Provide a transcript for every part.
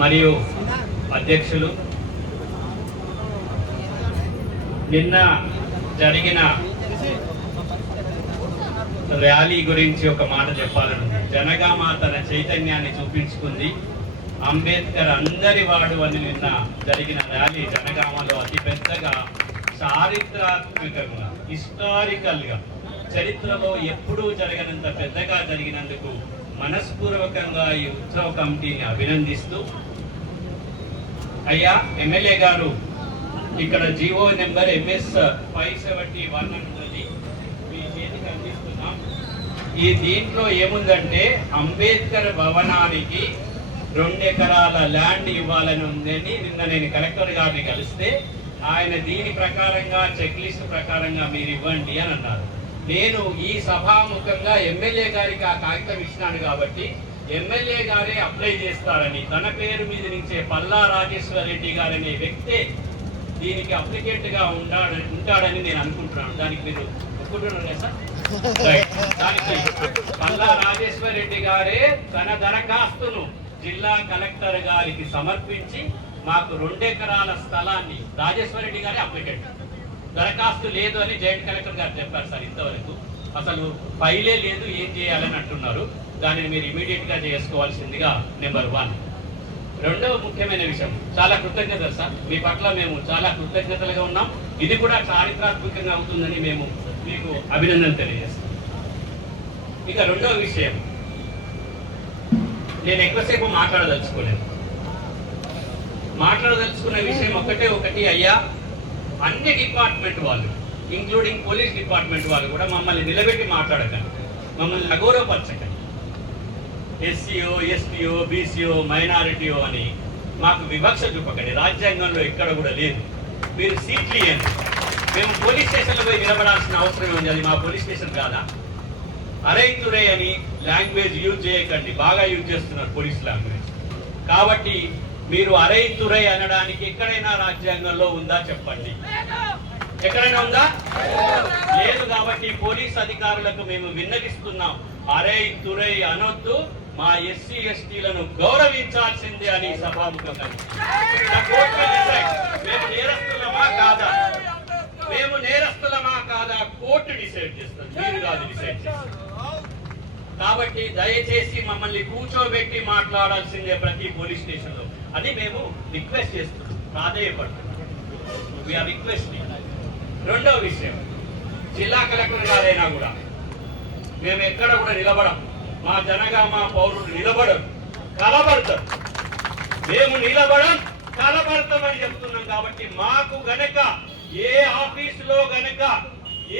మరియు అధ్యక్షులు, నిన్న జరిగిన ర్యాలీ గురించి ఒక మాట చెప్పాలను. జనగామ తన చైతన్యాన్ని చూపించుకుంది. అంబేద్కర్ అందరి వాడు అని నిన్న జరిగిన ర్యాలీ జనగామలో అతిపెద్దగా, చారిత్రాత్మకంగా, హిస్టారికల్గా, చరిత్రలో ఎప్పుడూ జరగనంత పెద్దగా జరిగినందుకు మనస్పూర్వకంగా ఈ ఉత్సవ కమిటీని అభినందిస్తూ, అయ్యా ఎమ్మెల్యే గారు, ఇక్కడ జీవో నెంబర్ MS 571 ఉన్నది, మీ చేతికి అందిస్తున్నాం. ఈ దీంట్లో ఏముందంటే అంబేద్కర్ భవనానికి 2 ఎకరాల ల్యాండ్ ఇవ్వాలని ఉందని నిన్న నేను కలెక్టర్ గారిని కలిస్తే ఆయన దీని ప్రకారంగా చెక్ లిస్ట్ ప్రకారంగా మీరు ఇవ్వండి అని అన్నారు. నేను ఈ సభాముఖంగా ఎమ్మెల్యే గారికి ఆ కాగితం ఇచ్చినాను కాబట్టి ఎమ్మెల్యే గారే అప్లై చేస్తారని, తన పేరు మీద నుంచే పల్లా రాజేశ్వర రెడ్డి గారనే వ్యక్తే దీనికి అప్లికెంట్ గా ఉంటాడని నేను అనుకుంటున్నాను. దానికి మీరు ఒప్పుకుంటున్నారు సార్? దానికి పల్లా రాజేశ్వర రెడ్డి గారే తన దరఖాస్తును జిల్లా కలెక్టర్ గారికి సమర్పించి మాకు 2 ఎకరాల స్థలాన్ని, రాజేశ్వర రెడ్డి గారే అప్లికెంట్, దరఖాస్తు లేదు అని జాయింట్ కలెక్టర్ గారు చెప్పారు సార్. ఇంతవరకు అసలు ఫైలే లేదు, ఏం చేయాలని అంటున్నారు. దానిని మీరు ఇమీడియట్ గా చేసుకోవాల్సిందిగా నెంబర్ 1. రెండవ ముఖ్యమైన విషయం, చాలా కృతజ్ఞతలు సార్, మీ పట్ల మేము చాలా కృతజ్ఞతలుగా ఉన్నాం. ఇది కూడా చారిత్రాత్మకంగా అవుతుందని మేము మీకు అభినందన తెలియజేస్తాం. ఇక రెండవ విషయం, నేను ఎక్కువసేపు మాట్లాడదలుచుకున్న విషయం ఒకటి, అయ్యా అన్ని డిపార్ట్మెంట్ వాళ్ళు, ఇంక్లూడింగ్ పోలీస్ డిపార్ట్మెంట్ వాళ్ళు కూడా మమ్మల్ని నిలబెట్టి మాట్లాడకండి, మమ్మల్ని అగౌరవపరచకండి. SCO, STO, BCO, మైనారిటీయో అని మాకు వివక్ష చూపకండి. రాజ్యాంగంలో ఎక్కడ కూడా లేదు. మీరు సీట్లు ఇవ్వండి, మేము పోలీస్ స్టేషన్లో పోయి నిలబడాల్సిన అవసరం ఉంది. అది మా పోలీస్ స్టేషన్ కాదా? అరైతురే అని లాంగ్వేజ్ యూజ్ చేయకండి, బాగా యూజ్ చేస్తున్నారు పోలీస్ లాంగ్వేజ్. కాబట్టి మీరు అరైతురై అనడానికి ఎక్కడైనా రాజ్యాంగంలో ఉందా చెప్పండి? ఎక్కడైనా ఉందా? లేదు. కాబట్టి పోలీస్ అధికారులకు మేము విన్నవిస్తున్నాం, అరైతురై అనొద్దు, మా SC STలను గౌరవించాల్సిందే అని సభాముఖంగా. మేము నేరస్తులమా కాదా కోర్టు డిసైడ్ చేస్తుంది, మీరు కాదు డిసైడ్ చేస్తారు. కాబట్టి దయచేసి మమ్మల్ని కూర్చోబెట్టి మాట్లాడాల్సిందే ప్రతి పోలీస్ స్టేషన్ లో. అది మేము రిక్వెస్ట్ చేస్తున్నాం, ప్రాధేయపడుతున్నాం. రెండవ విషయం, జిల్లా కలెక్టర్ గారైనా కూడా మేము ఎక్కడ కూడా నిలబడం, మా జనగామ పౌరులు నిలబడరు, కలబడతారు. మేము నిలబడం, కలబడతామని చెప్తున్నాం. కాబట్టి మాకు గనక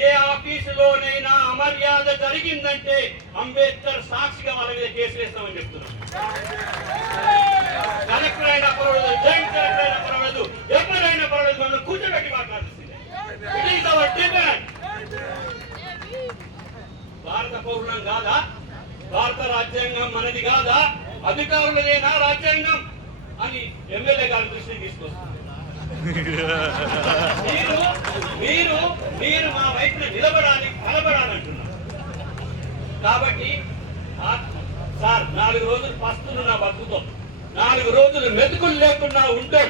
ఏ ఆఫీసులోనైనా అమర్యాద జరిగిందంటే అంబేద్కర్ సాక్షిగా వాళ్ళ మీద కేసు వేస్తామని చెప్తున్నాం. కలెక్టర్ అయినా పర్వాలేదు, జాయింట్ కలెక్టర్ అయినా పర్వాలేదు, ఎవరైనా పర్వాలేదు, మనం కూర్చోబెట్టి మాట్లాడాల్సిందే. It is our demand. భారత పౌరులం కాదా? భారత రాజ్యాంగం మనది కాదా? అధికారులదేనా రాజ్యాంగం అని ఎమ్మెల్యే గారి దృష్టికి తీసుకొస్తారు. మీరు మా వైపున నిలబడాలి, కలబడాలంటున్నారు. కాబట్టి సార్, 4 రోజులు పస్తులు నా బతుకుతాం, 4 రోజులు మెతుకులు లేకుండా ఉంటాం,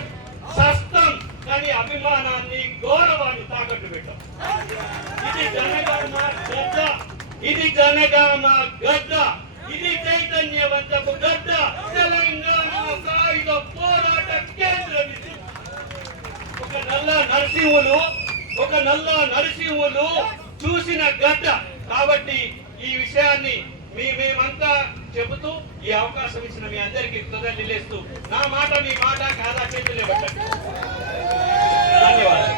సస్తం, కానీ అభిమానాన్ని, గౌరవాన్ని తాకట్టు పెట్టాం. ఇది జనగామ గడ్డ, ఇది జనగామ గడ్డ, ఇది చైతన్యవంతపు గడ్డ, తెలంగాణ సాయుధ పోరాట కేంద్రం. ఇది ఒక నల్ల నరసింహులు చూసిన గడ్డ. కాబట్టి ఈ విషయాన్ని మేమంతా చెబుతూ ఈ అవకాశం ఇచ్చిన మీ అందరికీ కృతజ్ఞతలు. నా మాట మీ మాట కాదా, చేతులే పెట్టండి. ధన్యవాదాలు.